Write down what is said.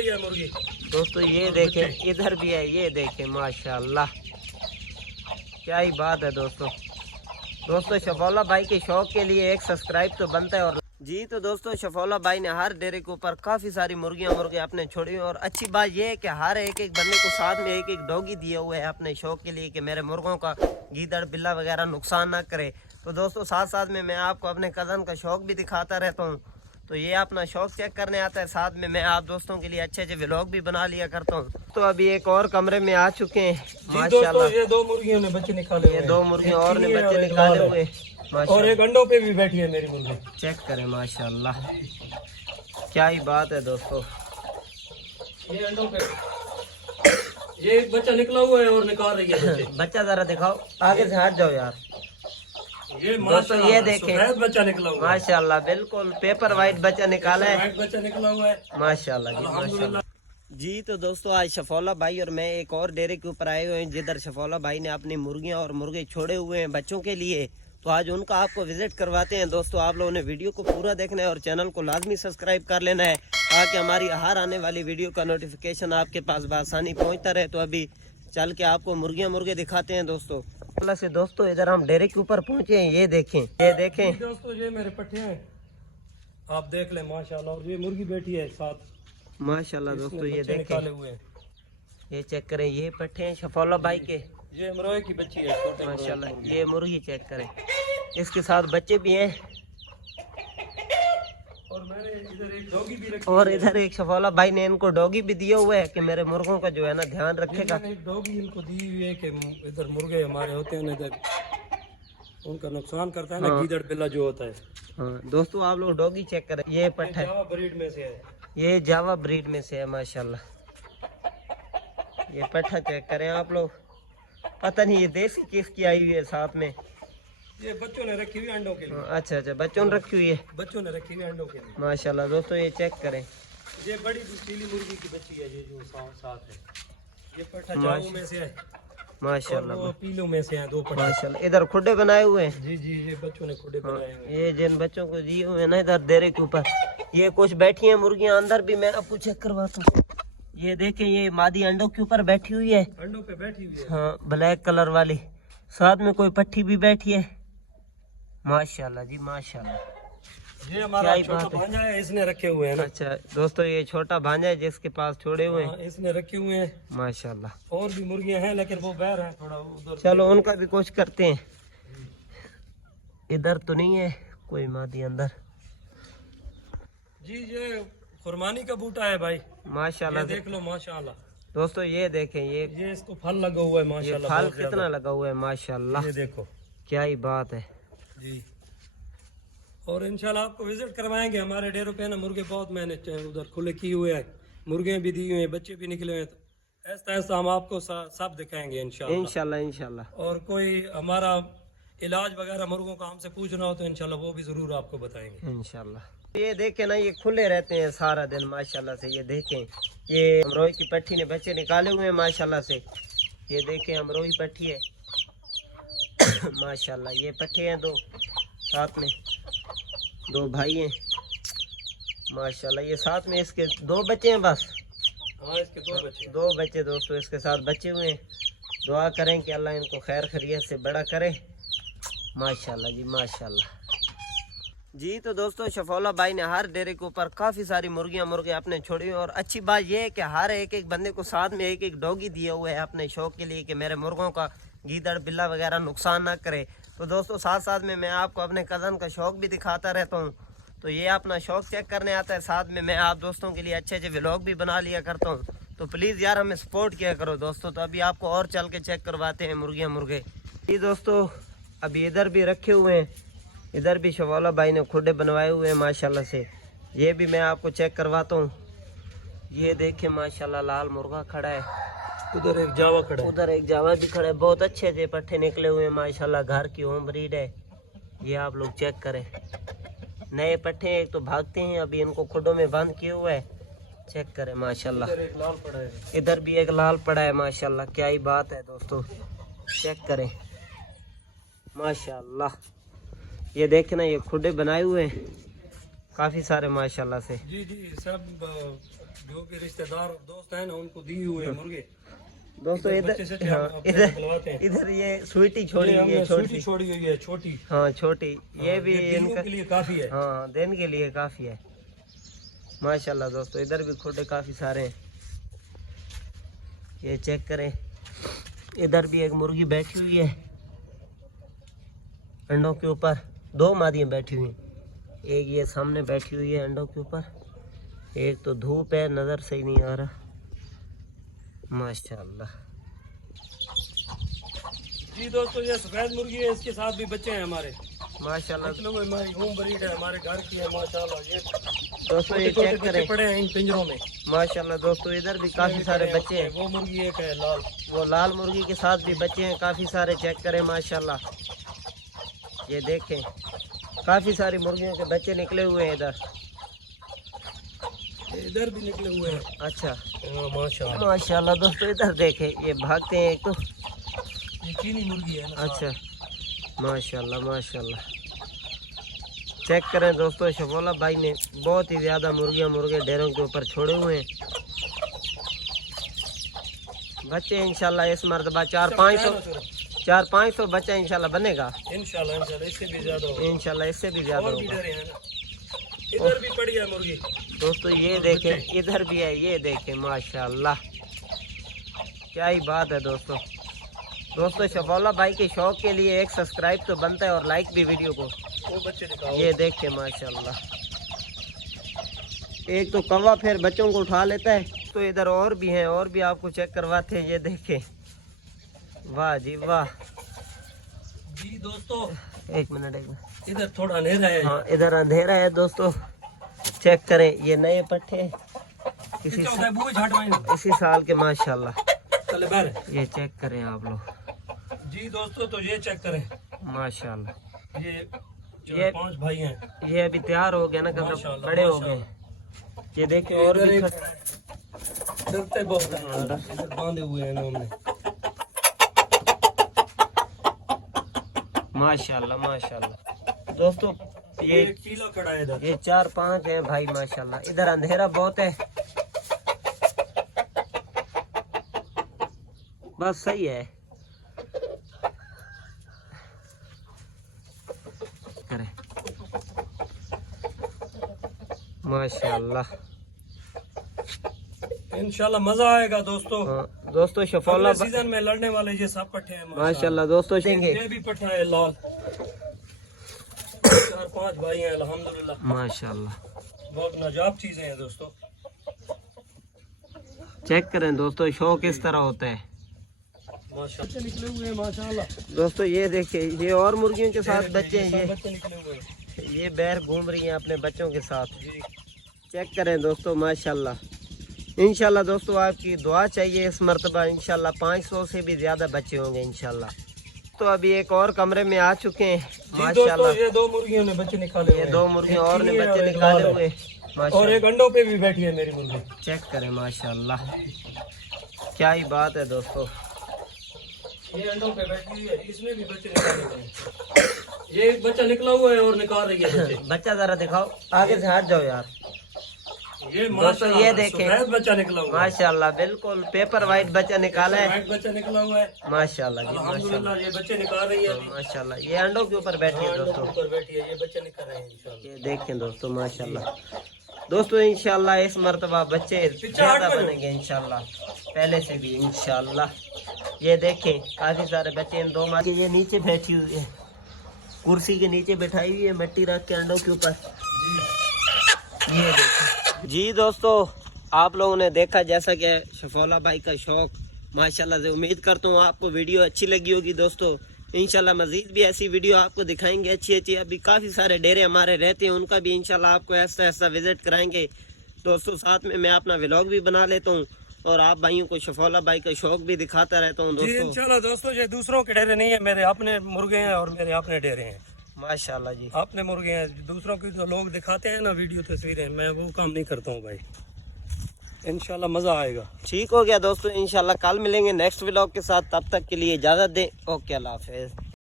बढ़िया मुर्गी दोस्तों। ये देखें, इधर भी है, ये देखें माशाल्लाह, क्या ही बात है दोस्तों। शफौला भाई के शौक के लिए एक सब्सक्राइब तो बनता है। और जी तो दोस्तों, शफौला भाई ने हर डेरे के ऊपर काफ़ी सारी मुर्गे अपने छोड़ी हुए। और अच्छी बात यह है कि हर एक बंदे को साथ में एक डॉगी दिए हुए है अपने शौक के लिए, कि मेरे मुर्गों का गीदड़ बिल्ला वगैरह नुकसान ना करे। तो दोस्तों, साथ साथ में मैं आपको अपने कज़न का शौक भी दिखाता रहता हूँ। तो ये अपना शौक चेक करने आता है, साथ में मैं आप दोस्तों के लिए अच्छे व्लॉग भी बना लिया करता हूँ। तो अभी एक और कमरे में आ चुके हैं माशाल्लाह। ये 2 मुर्गियों ने बच्चे निकाले हुए हैं। 2 मुर्गियों और ने बच्चे निकाले हुए और एक अंडों पे भी बैठी है मेरी मुर्गी। चेक करें माशाल्लाह, क्या ही बात है दोस्तों। ये अंडों पे ये एक बच्चा निकला हुआ है और निकाल रही है बच्चा जरा दिखाओ, आगे से हट जाओ यार। ये दोस्तों ये देखें, बच्चा निकला हुआ है माशाल्लाह, बिल्कुल पेपर वाइट बच्चा निकाला है। वाइट बच्चा निकला हुआ है माशाल्लाह जी माशाल्लाह। जी तो दोस्तों, आज शफौला भाई और मैं एक और डेरे के ऊपर आए हुए हैं, जिधर शफौला भाई ने अपनी मुर्गियां और मुर्गे छोड़े हुए हैं बच्चों के लिए। तो आज उनका आपको विजिट करवाते हैं। दोस्तों, आप लोगों ने वीडियो को पूरा देखना है और चैनल को लाजमी सब्सक्राइब कर लेना है, ताकि हमारी हर आने वाली वीडियो का नोटिफिकेशन आपके पास बआसानी पहुंचता रहे। तो अभी चल के आपको मुर्गियां मुर्गे दिखाते हैं दोस्तों। से दोस्तों, इधर हम डेरे के ऊपर पहुंचे हैं, ये देखें दोस्तों, ये मेरे पट्टे हैं, आप देख लें माशाल्लाह। और ये मुर्गी बैठी है साथ माशाल्लाह। दोस्तों ये देखें, हुए ये चेक करें, ये पट्टे हैं शफौला भाई के। ये अमरोए की बच्ची है, छोटे माशाल्लाह। ये मुर्गी चेक करें, इसके साथ बच्चे भी हैं। और मैंने इधर एक डॉगी भी रखी और इधर एक शफौला भाई ने इनको डॉगी भी दिया हुआ है, कि मेरे मुर्गों का जो है ना ध्यान रखेगा। एक डॉगी इनको दी हुई है कि इधर मुर्गे हमारे होते हैं इधर, उनका नुकसान करता है ना, गीदड़ बिल्ला जो होता है। हाँ दोस्तों, आप लोग डॉगी चेक करें, ये पट्टा जावा ब्रीड में से है, ये जावा ब्रीड में से है माशाल्लाह। ये पट्टा चेक करें आप लोग, पता नहीं ये देसी किसकी आई हुई है साथ में। ये बच्चों ने रखी हुई अंडों के लिए। अच्छा, बच्चों ने रखी हुई है, बच्चों ने रखी हुई अंडों के लिए माशाल्लाह। दोस्तों ये चेक करें, ये बड़ी पीली मुर्गी की बच्ची है, ये जो साथ है। ये पट्टा जाऊ में से है माशाल्लाह, वो पीलों में से हैं 2 पट्टे माशाल्लाह। इधर खुडे बनाए हुए हैं। जी, ये बच्चों ने खुडे बनाए हुए हैं। ये जिन बच्चों को दिए हुए हैं ना इधर डेरे के ऊपर, ये कुछ बैठी हैं मुर्गियां अंदर भी, मैं आपको चेक करवाता हूँ। ये देखें, ये मादी अंडों के ऊपर बैठी हुई है, अंडों पे बैठी हुई है। हाँ, ब्लैक कलर वाली, साथ में कोई पट्टी भी बैठी है माशाल्लाह जी माशाल्लाह। ये हमारा छोटा भांजा है, इसने रखे हुए हैं ना। अच्छा दोस्तों, ये छोटा भांजा है जिसके पास छोड़े हुए हैं, इसने रखे हुए हैं माशाल्लाह। और भी मुर्गियां हैं, लेकिन वो बाहर हैं थोड़ा उधर। चलो उनका भी कुछ करते हैं। इधर तो नहीं है कोई मादी अंदर। जी, ये खुरमानी का बूटा है भाई माशाल्लाह, देख लो माशाल्लाह। दोस्तों ये देखें, ये इसको फल लगा हुआ है माशाल्लाह। फल कितना लगा हुआ है माशाल्लाह, ये देखो, क्या ही बात है जी। और इंशाल्लाह आपको विजिट करवाएंगे हमारे डेरों पे ना। मुर्गे बहुत मैंने उधर खुले किए हुए हैं, मुर्गे भी दिए हुए हैं, बच्चे भी निकले हुए हैं। तो ऐसा ऐसा हम आपको सब दिखाएंगे इंशाल्लाह। और कोई हमारा इलाज वगैरह मुर्गों का हमसे पूछना हो तो इंशाल्लाह वो भी जरूर आपको बताएंगे इंशाल्लाह। ये देखें ना, ये खुले रहते हैं सारा दिन माशाल्लाह से। ये देखें, ये अमरोई की पट्टी ने बच्चे निकाले हुए हैं माशाल्लाह से। ये देखें, अमरोई पट्टी है माशाल्लाह। ये पट्टे हैं 2, साथ में 2 भाई हैं माशाल्लाह। ये साथ में इसके 2 बच्चे हैं बस। हाँ, इसके 2 बच्चे दोस्तों इसके साथ बच्चे हुए हैं। दुआ करें कि अल्लाह इनको खैर खैरियत से बड़ा करे माशाल्लाह जी माशाल्लाह। जी तो दोस्तों, शफौला भाई ने हर डेरे के ऊपर काफ़ी सारी मुर्गे अपने छोड़ी हुई। और अच्छी बात यह है कि हर एक बंदे को साथ में एक डॉगी दिया हुआ है अपने शौक के लिए, कि मेरे मुर्गों का गीदड़ बिल्ला वगैरह नुकसान ना करे। तो दोस्तों, साथ साथ में मैं आपको अपने कज़न का शौक भी दिखाता रहता हूँ। तो ये अपना शौक चेक करने आता है, साथ में मैं आप दोस्तों के लिए अच्छे व्लॉग भी बना लिया करता हूँ। तो प्लीज़ यार हमें सपोर्ट किया करो दोस्तों। तो अभी आपको और चल के चेक करवाते हैं मुर्गे। जी दोस्तों, अभी इधर भी रखे हुए हैं, इधर भी शफौला भाई ने खुडे बनवाए हुए हैं माशाल्लाह से। ये भी मैं आपको चेक करवाता हूँ। ये देखें माशाल्लाह, लाल मुर्गा खड़ा है, उधर एक जावा खड़ा है, उधर एक जावा भी खड़ा है। बहुत अच्छे पट्टे निकले हुए हैं माशाल्लाह, घर की होम ब्रीड है। ये आप लोग चेक करें, नए पट्टे एक तो भागते हैं, अभी इनको खुडों में बंद किए हुए है। चेक करें माशाल्लाह, इधर एक लाल पड़ा है, इधर भी एक लाल पड़ा है माशाल्लाह। क्या ही बात है दोस्तों, चेक करें माशाल्लाह। ये देखें ना, ये खुडे बनाए हुए हैं काफ़ी सारे माशाल्लाह से। जी, सब जो भी रिश्तेदार और दोस्त हैं ना उनको दिए हुए हैं मुर्गे। दोस्तों बच्चे से हाँ, निकलवाते हैं। इधर ये स्वीटी छोड़ी ये हुई है, हमने छोटी छोटी छोड़ी हुई है, छोटी। हाँ छोटी, ये भी ये बिल्लियों इनका के लिए काफी है। हाँ दिन के लिए काफी है माशाल्लाह। दोस्तों इधर भी खुडे काफी सारे हैं, ये चेक करें। इधर भी एक मुर्गी बैठी हुई है अंडों के ऊपर, 2 मादियाँ बैठी हुई हैं। एक ये सामने बैठी हुई है अंडों के ऊपर, एक तो धूप है नज़र सही नहीं आ रहा। माशाल्लाह जी दोस्तों, ये सफेद मुर्गी है, इसके साथ भी बच्चे हैं हमारे माशाल्लाह। मतलब हमारी होम ब्रीड है, हमारे घर की है माशाल्लाह। ये दोस्तों ये छोटे चेक बच्चे करें पड़े हैं इन पिंजरों में माशाल्लाह। दोस्तों इधर भी काफी सारे बच्चे हैं। वो मुर्गी एक है लाल, वो लाल मुर्गी के साथ भी बच्चे हैं काफी सारे, चेक करें माशाल्लाह। ये देखें काफी सारी मुर्गियों के बच्चे निकले हुए हैं इधर। इधर भी निकले हुए हैं। अच्छा माशाल्लाह। माशाल्लाह। दोस्तों इधर देखें ये भागते हैं एक तो। ये चीनी मुर्गी है ना। अच्छा माशाल्लाह माशाल्लाह। चेक करें दोस्तों, शफोला भाई ने बहुत ही ज़्यादा मुर्गे डेरों के ऊपर छोड़े हुए हैं। बच्चे इंशाल्लाह इस मरतबा 400-500 बच्चा इंशाल्लाह बनेगा। इंशाल्लाह इससे भी ज्यादा होगा। इंशाल्लाह इससे भी ज़्यादा और भी होगा। डरे हैं ना। इधर भी पड़ी है मुर्गी। दोस्तों ये देखें इधर भी है, ये देखें माशाल्लाह क्या ही बात है दोस्तों। दोस्तों शफोला भाई के शौक के लिए एक सब्सक्राइब तो बनता है और लाइक भी वीडियो को। वो बच्चे दिखाओ। ये देखें माशाल्लाह, एक तो कौवा फिर बच्चों को उठा लेता है। तो इधर और भी हैं, और भी आपको चेक करवाते हैं। ये देखें वाह जी वाह। जी दोस्तों एक मिनट इधर थोड़ा अंधेरा है। हाँ इधर अंधेरा है दोस्तों। चेक करें ये नए पट्टे इसी इसी साल के माशाल्लाह। चले बाहर। ये चेक करें आप लोग। जी दोस्तों तो ये चेक करें माशाल्लाह। ये 5 भाई हैं। ये अभी तैयार हो गया ना, कब माशाल्लाह, बड़े हो गए। ये देखिए और भी डरते बहुत हैं, इधर बांधे हुए हैं हमने। माशाल्लाह माशाल्लाह। दोस्तों ये चीला खड़ा है इधर। ये 4-5 हैं भाई माशाल्लाह। इधर अंधेरा बहुत है, बस सही है। करें माशाल्लाह। इंशाल्लाह मजा आएगा दोस्तों। हाँ, दोस्तों शफोला सीजन में लड़ने वाले ये सब पट्टे हैं माशाल्लाह। दोस्तों देंगे ये भी पट्टा है लाल। 4-5 भाई हैं अल्हम्दुलिल्लाह माशाल्लाह। बहुत नाजाब चीजें हैं दोस्तों। चेक करें दोस्तों शौक किस तरह होता है माशाल्लाह। निकले हुए हैं माशाल्लाह। दोस्तों ये देखिए ये और मुर्गियों के साथ बच्चे हैं। बच्चे निकले हुए हैं। ये बैर घूम रही हैं अपने बच्चों के साथ। जी चेक करें दोस्तों माशाल्लाह। इंशाल्लाह दोस्तों आपकी दुआ चाहिए इस मरतबा। इंशाल्लाह 500 से भी ज़्यादा बच्चे होंगे इंशाल्लाह। तो अभी एक और कमरे में आ चुके हैं माशाल्लाह। ये 2 मुर्गियों ने बच्चे निकाले। ये 2 मुर्गियाँ और ने बच्चे निकाले हुए और एक अंडों पे भी बैठी है मेरी मुर्गी। चेक करें माशाल्लाह क्या ही बात है दोस्तों। ये अंडों पे बैठी हुई है, इसमें भी बच्चे निकाले हुए हैं। ये एक बच्चा निकला हुआ है और निकाल रही है बच्चे। बच्चा जरा दिखाओ, आगे से हट जाओ यार। ये दोस्तों ये देखें सफेद बच्चा निकला हुआ है। माशाल्लाह बिल्कुल पेपर वाइट बच्चा निकाला है। व्हाइट बच्चा निकला हुआ है माशाल्लाह जी माशाल्लाह अल्हम्दुलिल्लाह। ये बच्चे निकाल रही है अभी। माशाल्लाह। ये अंडों के ऊपर बैठी है दोस्तों। ऊपर बैठी है, ये बच्चे निकल रहे हैं इंशाल्लाह। ये देखें दोस्तों माशाल्लाह। दोस्तों इंशाल्लाह इस मरतबा बच्चे ज्यादा बनेंगे इंशाल्लाह, पहले से भी इंशाल्लाह। ये देखें काफी सारे बच्चे इन 2 माह के। ये नीचे बैठी हुई है, कुर्सी के नीचे बैठाई हुई है मिट्टी रख के अंडों के ऊपर। ये देखें जी दोस्तों आप लोगों ने देखा जैसा कि शफोला भाई का शौक माशाल्लाह से। उम्मीद करता हूँ आपको वीडियो अच्छी लगी होगी दोस्तों। इंशाल्लाह मज़ीद भी ऐसी वीडियो आपको दिखाएंगे अच्छी। अभी काफ़ी सारे डेरे हमारे रहते हैं, उनका भी इंशाल्लाह आपको ऐसा विज़िट कराएंगे दोस्तों। साथ में मैं अपना व्लॉग भी बना लेता हूँ और आप भाइयों को शफोला भाई का शौक भी दिखाता रहता हूँ दोस्तों। इंशाल्लाह दोस्तों ये दूसरों के डेरे नहीं है, मेरे अपने मुर्गे हैं और मेरे अपने डेरे हैं माशाल्लाह जी। अपने मुर्गे हैं। दूसरों की जो लोग दिखाते हैं ना वीडियो तस्वीरें, मैं वो काम नहीं करता हूँ भाई। इंशाल्लाह मज़ा आएगा। ठीक हो गया दोस्तों, इंशाल्लाह कल मिलेंगे नेक्स्ट व्लॉग के साथ। तब तक के लिए इजाज़त दें। ओके अल्लाह हाफिज़।